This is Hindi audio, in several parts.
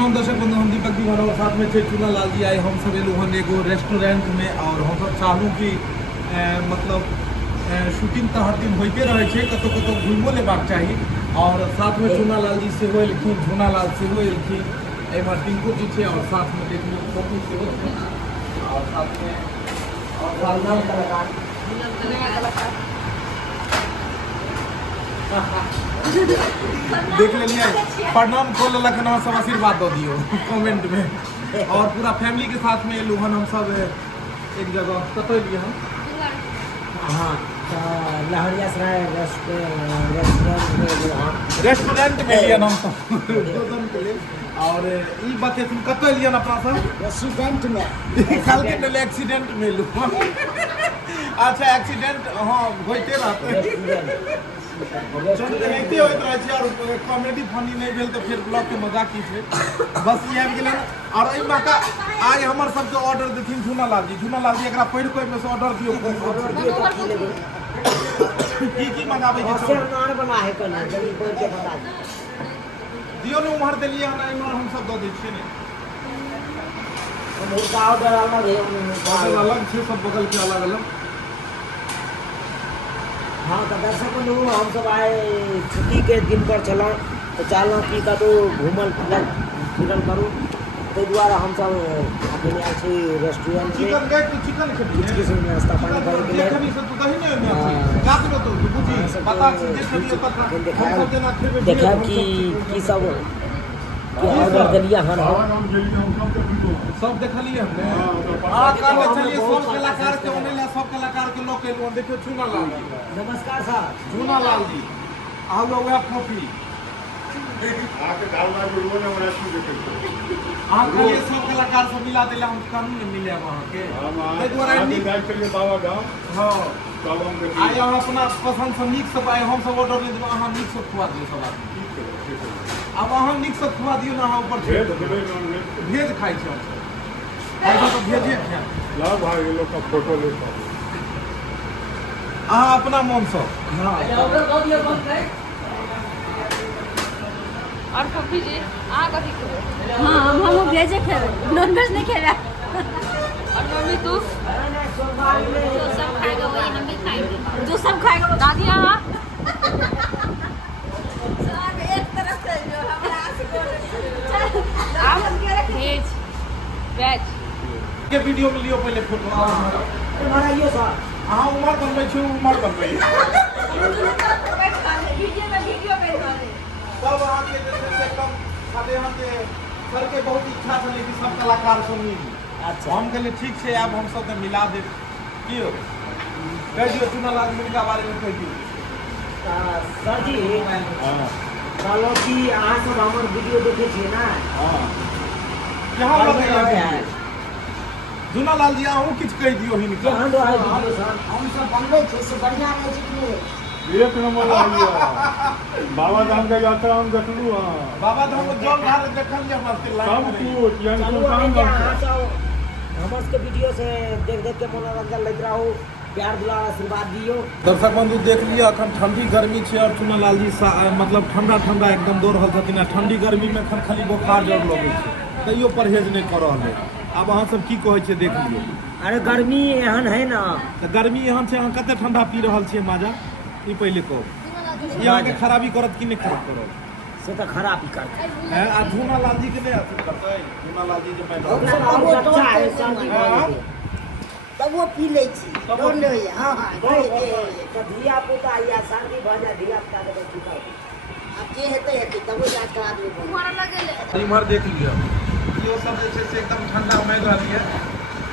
प्रणाम दर्शक बंधु, हम दीपक दीवाना और साथ में थे चूना लाल जी आए। हम सब लोग एगो रेस्टोरेंट में और हम सब चाहूँ कि मतलब शूटिंग तो हर दिन होते रहे छे, कतो कतो घूमो लेबाक चाहिए। और साथ में चूना लाल जी से एलखिन, झूना लाल से एलखिन, एमहर टिंकू जी छे और साथ में देखिए फोटो से और साथ में देख लिया प्रणाम खोल लख ना सब आशीर्वाद दो दियो कमेंट में। और पूरा फैमिली के साथ में लोहन हम सब एक जगह कतो लिए हम हाँ लहरियासराय रेस्टोरेंट में लिए हम सब भोजन के लिए। और ई बातें तुम कतो लिए अपना सब रेस्टोरेंट में कल के पहले एक्सीडेंट में लो। अच्छा एक्सीडेंट हाँ होते रहते चलते होते रहे और कॉमेडी फनी नहीं भेल तो फिर ब्लॉग के मजाक की छे बस ये आबि गेलै। और एहि मौका आइ हमर सबके ऑर्डर देथिन झूना लाल जी एकरा पढ़ि कोइ में से ऑर्डर दियो की मंगाबै छै सेव नान बना है कना जल्दी बोल के बता दियो ने उम्हर देलिए हम इम्हर हम सब दऽ दै छियै ने हम उसका ऑर्डर अलग है अलग छै सब बगल के अलग अलग। हाँ तो दर्शक बंधु हम सब आए छुट्टी के दिन पर चला तो चलना कि कतौ घूमल फिरल करूँ ताहि दुआरे हम सब अपने आए छी रेस्टोरेंट में चिकन किछु किछु नाश्ता पानी करे के लिए देखा कि सब ऑर्डर दिलिए हन सब देखलिए हमने हां काले चलिए सब कलाकार के ओने ला सब कलाकार के लोग के लोन देखियो चूना लाल जी नमस्कार सर चूना लाल जी आओ हुआ कॉफी आके डालना वीडियो ने हमरा की देखे हां खाली सब कलाकार सब मिला देला हम कानून में मिले वहां के ते द्वारा निक गाइड करिए बाबा गांव हां चलो हम देखिए आइ हम अपना पसंद से नीक से पाए हम सब ऑर्डर ले देबो अहां नीक से खुआ दियो सब आदमी। अब अहाँ नीक से खुआ दियो ना अहाँ ऊपर भेज खाइ छी हम सब तो भेजे खाए ला भाई ये लोग का फोटो ले अहाँ अपना मन से हाँ ऑर्डर कर दिया बंद कर और कभी जी आ कभी हाँ हम भेजे खेबे नॉन वेज नहीं खेबे। और मम्मी तू जो सब खाएगा वही हम भी खाएंगे, जो सब खाएगा वो दादी हां सब एक तरफ से जो हमरा से आप वेज वेज के वीडियो में लियो पहले फोटो हमारा ये सर अहाँ उमर बनबै छी उमर बनबै वीडियो में सब अहाँ के जे छै से एकदम खाली हम के सर के बहुत इच्छा छलै कि सब कलाकार सब मिली। अच्छा हम कहलिए ठीक छै आब हम सब मिला देब की हो कह दियो चूना लाल जी के बारे में कह दियो सर जी कहलो कि अहाँ सब हमर वीडियो देखे छियै ना हां यहाँ लगे चूना लाल जी अहूँ किछ कह दियो हिनका केहन रहे वीडियो सर हम सब बनबै छी से बढ़िया रहै छै कि एक नंबर आइए बाबा धाम का यात्रा हम देखलू हां बाबा धाम में जल ढार देखल जे हमरा के सब लाइन कुछ यानी सुल्तान हमर के वीडियो से देख के मनोरंजन लग रहा हो प्यार दुलार आशीर्वाद दियो। दर्शक बंधु देख लिया अखन ठंडी गर्मी छे और चूना लाल जी मतलब ठंडा ठंडा एकदम दौड़ रहल छथिन। ठंडी गर्मी में एखन खाली बोखार जड़ लगे छै तैयो परहेज नहीं कर रहल है। अब अहाँ सब की कहै छै देख लियो। अरे गर्मी एहन है ना तो गर्मी एहन छै अहाँ कते ठंडा पी रहल छियै माजा ई पहले कहू ई अहाँ के खराबी करत कि नहीं खराब करत से तो खराब ही करते हैं। आ चूना लाल जी के नहीं असर करतै चूना लाल जी जे बैठल अच्छा है शांति तब वो पी ले छी डर नहीं है। हाँ हाँ तो धिया पुता या शांति भजा धिया पुता के पीता अब के हेते हेते तब वो जांच करा देबे तुम्हारा लगेले इमहर देख लियो यो सब जे छै से एकदम ठंडा मैग रहल है।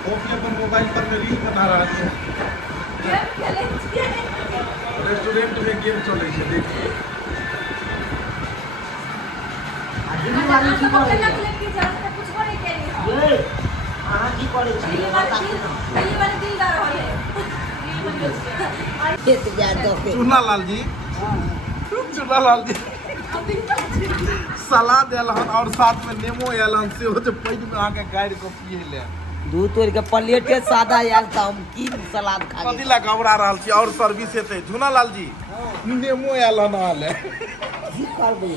वो भी अपन मोबाइल पर में रील बना रहल है। गेम खेले छियै रेस्टोरेंट में गेम चलै छै देखिए दिल्ली वाली की करे पकड़ने के लिए की जरूरत है कुछ नहीं के लिए ये अहाँ की करे छी बता के ना पहली बार दिलदार होले खेत जा दो के चूना लाल जी चूना लाल जी सलाद एलहन और साथ में नेमो एलहन से हो जे पैन में आके गाड़ के पिए ले दूध तोड़ के प्लेटे सादा आयल त हम की सलाद खा कथी ला घबरा रहल छी और सर्विस हेतै झूना लाल जी नेमो आयल हन हाले की करबे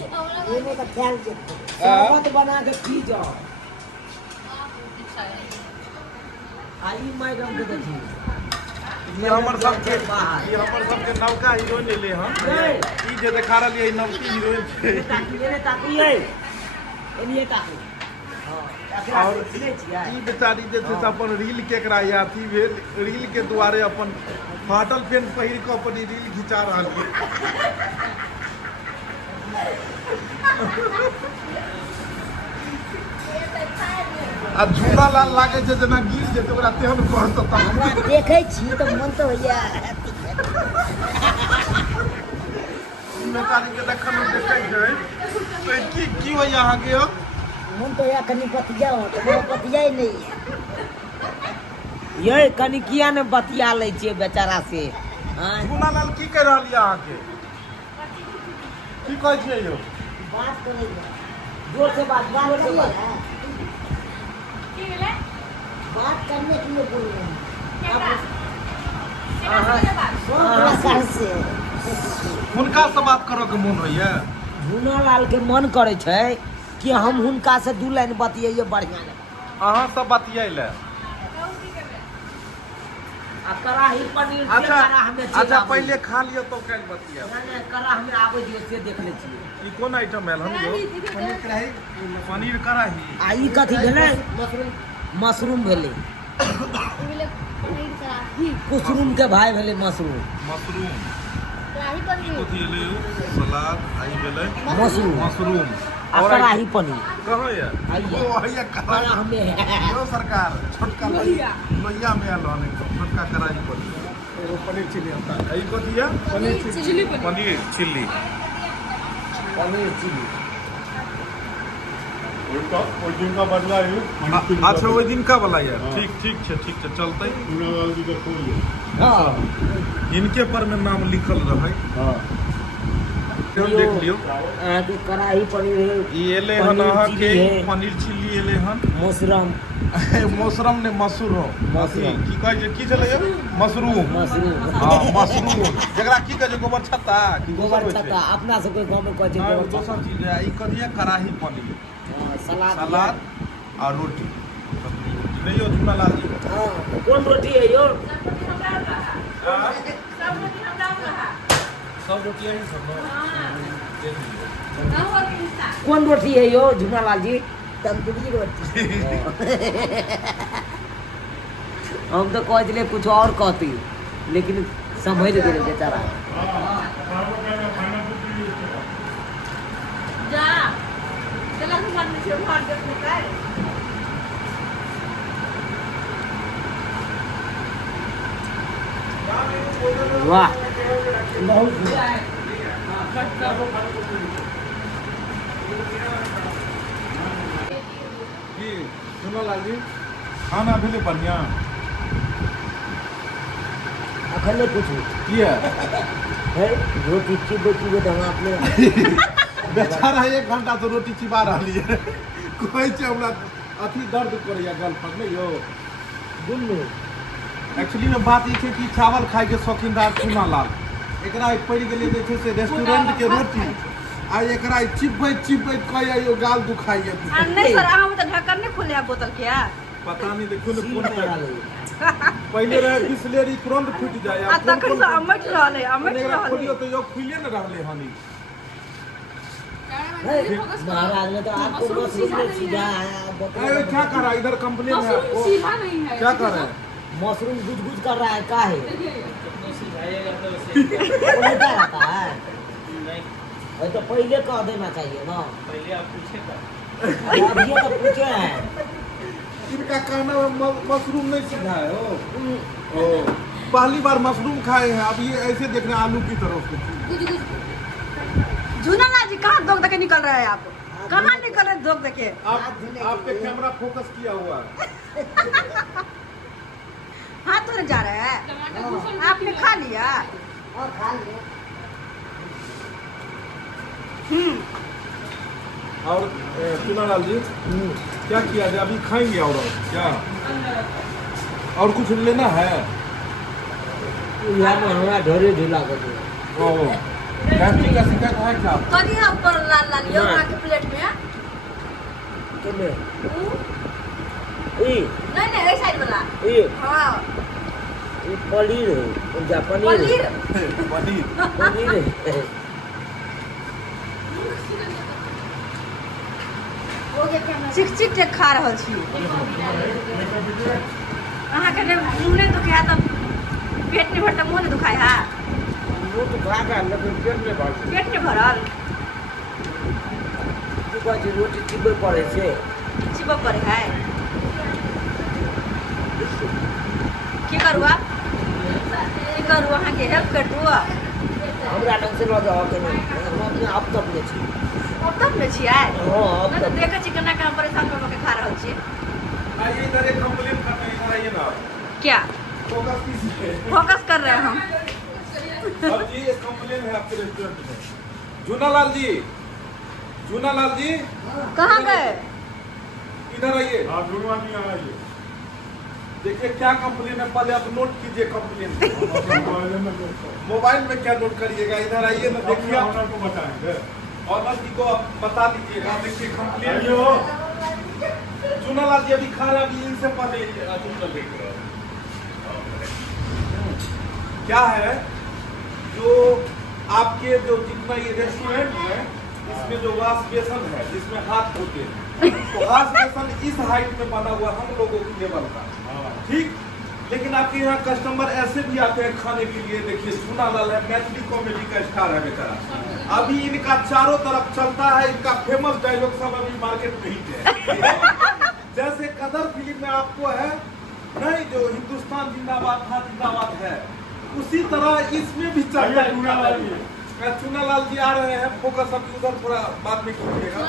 एमे त ख्याल जे शरबत बना के पी जाओ आई मैडम के देखी ये हमर सबके नवका हीरोइन एले हन ई जे देखा रहलिए ई नवकी हीरोइन छै मेरे ताकिए एनिए ताकी हां और ई बेचारी जे छै से अपन रील केकरा या अथी भेल रील के द्वारे अपन फाटल पेंट पहिर के अपन रील घिचा रहल है आ झूला लाल लागे छै जेना गिर जेतै ओकरा तेहन कहत त हमरा देखै छी तऽ मन तऽ होइया बेचारी के देखन देखै छै तो की होय अहाँ के मन तऽ होइया कनी बतिया हो तऽ बतिया नहीं ये कनी किया ने बतिया लै छियै बेचारा से हां झूला लाल की कह रहल है अहाँ के की कहै छै यौ बात करै जोर से बात की भेलै बात करने के लिए बोल रहे हैं हाँ। से हुनका से बात करऽ के मोन होइए झूना लाल के मन करे छै कि हम हुनका से दू लाइन बतियाइए बढ़िया अहाँ सब बतियाइले आ कड़ाही पनीर से अच्छा कड़ाह में अच्छा पहले खा लियो तो काल बतिया नहीं कड़ाह में आबै दियो से देख ले छियै ई कोन आइटम है हम यो पनीर कढ़ाई आ ई कथी भेलै मशरूम भेलै कुशरूम के भाई भेलै मशरूम मशरूम कथी एले यौ सलाद आई भेलै मशरूम मशरूम आ कड़ाही पनीर कहाँ है आइए। ओ हैया कढ़ाई कड़ाह में है। यो सरकार छोटका लोहिया में आलो ने छोटका कढ़ाई पर वो पनीर चिली आता है ई कथी है paneer chilli paneer chilli paneer chilli ओइ दिन का बदला है अच्छा ओइ दिन का वाला है ठीक छै चलतै झूला लाल जी का खोल ले हां इनके पर में नाम लिखल रहे हां देख लियो अहाँ के कड़ाही पनीर है ई एले हन अहाँ के चिली है, पनीर चिल्ली एले हन मशरूम मशरूम ने मशरूम मशरूम। की कहै छै की छलै यौ मशरूम हां मशरूम जकरा की कहै छै गोबर छत्ता की गोबर होइ छै? छत्ता अपना सबके गांव में कहै छै हाँ, गोबर दोसर चीज है ई कथी है कढ़ाही पनीर हाँ, सलाद सलाद और रोटी नहीं यो झूला लाल जी हाँ, कौन रोटी है यो सब रोटी है सब कौन रोटी है यो झूना लाल जी तंदूरी रोटी हम तो कह दिले कुछ और कहती लेकिन समझ गेले बेचारा जा चला तू मन में से मार दे निकाल वाह जी झूला लाल जी खाना भेले बढ़िया अखन कुछ की है है रोटी चिबे तो हम अपने बेचारा 1 घंटा से रोटी चिबा रहली है कहै छै हमरा अथी दर्द करैया गल पर नहीं यो दुनू एक्चुअली में बात ई छै कि चावल खाए के शौकीनदार झूला लाल एकरा पड़ि गेलै जे छै से रेस्टोरेंट के रोटी आ एकरा चिबैत कहैया यो गाल दुखाइया नहीं सर हम तो ढक्कन नहीं खोले बोतल के पता नहीं देखियो ने कौन पहले रहे बिस्लेरी तुरंत फूट जाए आ तखन से अमट रहले एकरा खोलियो तो यो खुले न रहले हनी महाराज ने तो आपको मशरूम में सीधा अरे क्या कर रहा है इधर कंप्लेन है आपको सीधा नहीं है क्या कर रहा है मशरूम गुज कर रहा है का है वो क्या रहता है वो तो पहले कह देना चाहिए ना पहले आप पूछे का अभी तो पूछे हैं इनका कहना मशरूम नहीं सीधा है ओ पहली बार मशरूम खाए हैं अब ये ऐसे देख रहे हैं आलू की तरफ से झूना जी कहाँ दोग देके निकल रहे हैं आप कहाँ निकल रहे दोग देके आपके कैमरा फोकस किया हुआ है हाथ धोने जा रहे हैं आपने खा लिया और खा ले और चुनालाल जी क्या किया जाए, अभी खाएंगे और क्या, और कुछ लेना है? यहाँ में हमारा ढोरे ढीला कर दो। ओ गैस्ट्रिक का शिकायत है क्या? कदी है ऊपर लाल लाल ये वहाँ के प्लेट में है? कितने? नहीं नहीं ऐसा साइड वाला। ये हाँ ये पनीर है, क्या पनीर पनीर पनीर पनीर है। चिक चिक के खा रहल छी। अहाँ के मुँह नहीं दुखाया तब पेट नहीं भरता, मुँह नहीं दुखाया है? वो तो खा का लेकिन पेट में भर। पेट नहीं भरल? तू कहै रोटी चिबे पड़े से चिपक पड़े है। की करू आप? की करू अहाँ के हेल्प कर दू? हमरा ढंग से लऽ जाओ के नहीं, हम अपने आप तक में छी। अब तक में छियै? हाँ अब मैं तो तक। देखे छी केना केना परेशान कर के खा रहल छी। आइए इधर एक कंप्लेन करने, इधर आइए ना। क्या फोकस कीजिए। फोकस कर रहे हैं हम? सर जी एक कंप्लेन है आपके रेस्टोरेंट में। जूनालाल जी, जूनालाल जी कहाँ गए? इधर आइए। हाँ दुर्गा जी आ रही है। देखिए क्या कंप्लेन है, पहले आप नोट कीजिए कंप्लेन। मोबाइल में देखो। मोबाइल में क्या नोट करिएगा, इधर आइए ना, देखिए आप ऑनर को बताएंगे। ऑनर जी को आप बता दीजिएगा। देखिए कंप्लेन आइयो। जूनालाल जी अभी खा रहे, अभी इनसे पहले जूनालाल देख रहे हो। क्या है जो आपके जो जितना ये रेस्टोरेंट है इसमें जो वॉश बेसन है जिसमें हाथ धोते हैं, तो वॉश बेसन इस हाइट में बना हुआ हम लोगों की लेवल का, ठीक। लेकिन आपके यहाँ कस्टमर ऐसे भी आते हैं खाने के लिए। देखिए जूनालाल है, मैथिली कॉमेडी का स्टार है बेचारा, अभी इनका चारों तरफ चलता है, इनका फेमस डायलॉग सब अभी मार्केट में हिट है। जैसे कदर फिल्म में आपको है नहीं, जो हिंदुस्तान जिंदाबाद था जिंदाबाद है, उसी तरह इसमें भी चलता है। चूनालाल जी आ रहे हैं, फोकस अभी उधर थोड़ा बाद में कीजिएगा।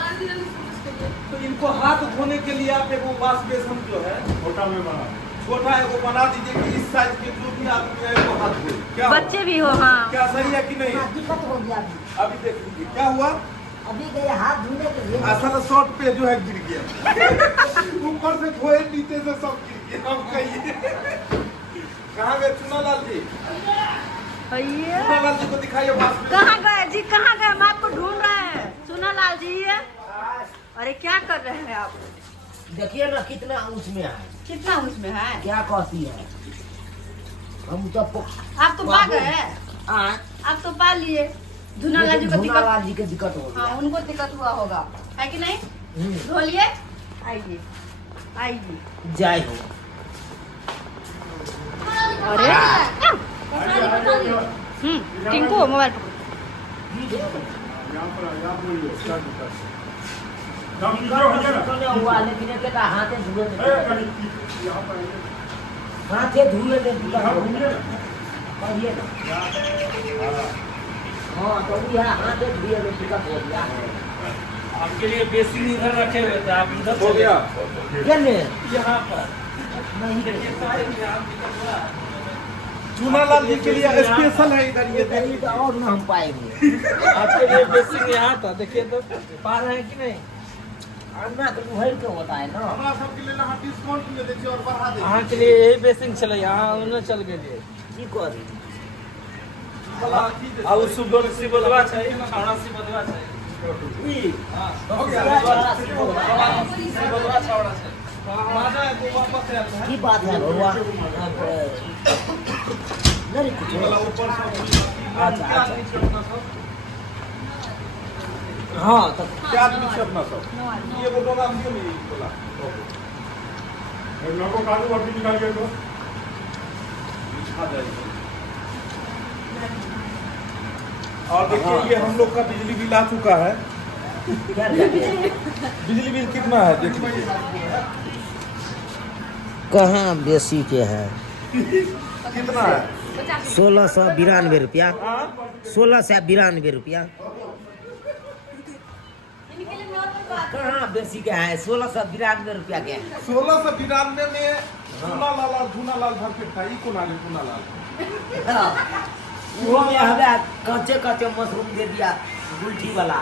तो इनको हाथ धोने के लिए आप एक वॉश बेसन जो है छोटा में बना। छोटा है वो बना दीजिए कि इस साइज के जो भी आदमी है वो हाथ धोए। क्या बच्चे भी हो? हाँ क्या सही है कि नहीं? हाँ, दिक्कत हो गया अभी। अभी देख लीजिए क्या हुआ। अभी गए हाथ धोने के लिए। असल शॉर्ट पे जो है गिर गया। ऊपर से धोए नीचे से सब गिर गया। हम कहिए कहाँ गए चूनालाल जी? भैया चूनालाल जी को दिखाइए वॉश बेसन। कहाँ गए जी? कहाँ गए? हम आपको ढूंढ रहे हैं। चूनालाल जी अरे क्या कर रहे हैं आप? देखिए ना कितना उसमें है, कितना उसमें है? क्या कहती है। हम तो आप तो पा गए, हाँ आप तो पा लिए। जूनालाल जी को दिक्कत, जूनालाल जी के दिक्कत हो हाँ गया। उनको दिक्कत हुआ होगा, है कि नहीं? धोलिए, आइए आइए। जय हो। अरे टिंकू मोबाइल पकड़ो। यहाँ पर यहाँ बोलिए क्या दिक्कत है? काम कीजिए भैया ना। सुना हुआ लेकिन ये कहता हाथे धुए ए, दे, कहीं यहाँ पर आइए। हाथे धुए दे दिक्कत यहाँ हो घूमिए गया। ना। कहिए ना। हाँ तो ये हाथे धुए दे दिक्कत हो गया। आपके लिए बेसिन इधर रखे हुए थे, आप इधर हो चले गया। केने? यहाँ पर। नहीं देखिए सारे में आप दिक्कत हुआ। चूनालाल जी के लिए स्पेशल है इधर, ये देखिए तो और ना हम पाएंगे। आपके लिए बेसिन यहाँ था, देखिए तो पा रहे हैं कि नहीं? अन्ना तो वही तो होता है ना। हमारा सबके लिए यहाँ डिस्काउंट में देखिए और बढ़ा दे। अहाँ के लिए यही बेसिन चले, यहाँ उन्हें चल गेलिए। की करी? आ उ सुबोधवा चाहिए, छावड़ा सुबोधवा चाहिए। ई हो गया। सुबोधवा छावड़ा चाहिए। माजा है तो वापस आया है। की बात है भगवान? नहीं कुछ वाला ऊपर से अच्छा, क्या अच्छा। नीचे अपना सब, हाँ तो क्या नीचे अपना सब, ये वो लोग हम क्यों नहीं बोला। लोगों को कालू अभी निकालिए तो। आ जाएगी। और देखिए ये हम लोग का बिजली बिल आ चुका है। क्या कहते हैं? बिजली बिल कितना है देख लीजिए। कहाँ बेसी के है? कितना है? 1692 रुपया। 1692 रुपया। कहाँ बेसी का है? 1692 रुपया के है। 1692 में झूनालाल भर के था। ई कौन आगे झूनालाल? वो में हमें कच्चे कच्चे मशरूम दे दिया गुलठी वाला।